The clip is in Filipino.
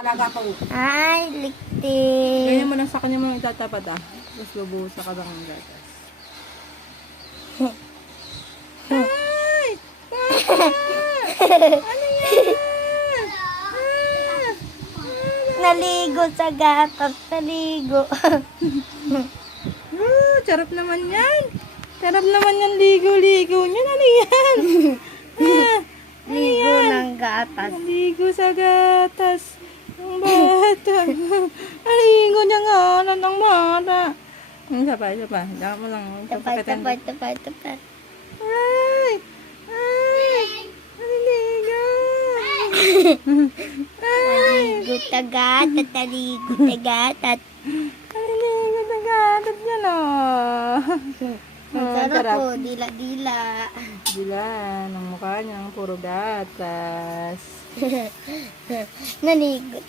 Talaga po. Ay, likti. Ganyan mo lang sa kanya mo itatapat Tapos lubusa ka lang ang gatas. Ay! Ano yan? Naligo sa gatas. Naligo. Charap naman yan. Charap naman yan ligo-ligo niyan. Ano yan? Ligo ng gatas. Ligo sa gatas. Ang bata. Aligo niya nga ng bata. Isa pa. Diyan mo lang. Tapay. Ay! Naliligo! Naligo sa gatas. Naligo sa gatas. Naliligo sa gatas yan Ang sarap po. Dila-dila. Dila, ng mukha niya, puro gatas. Naligo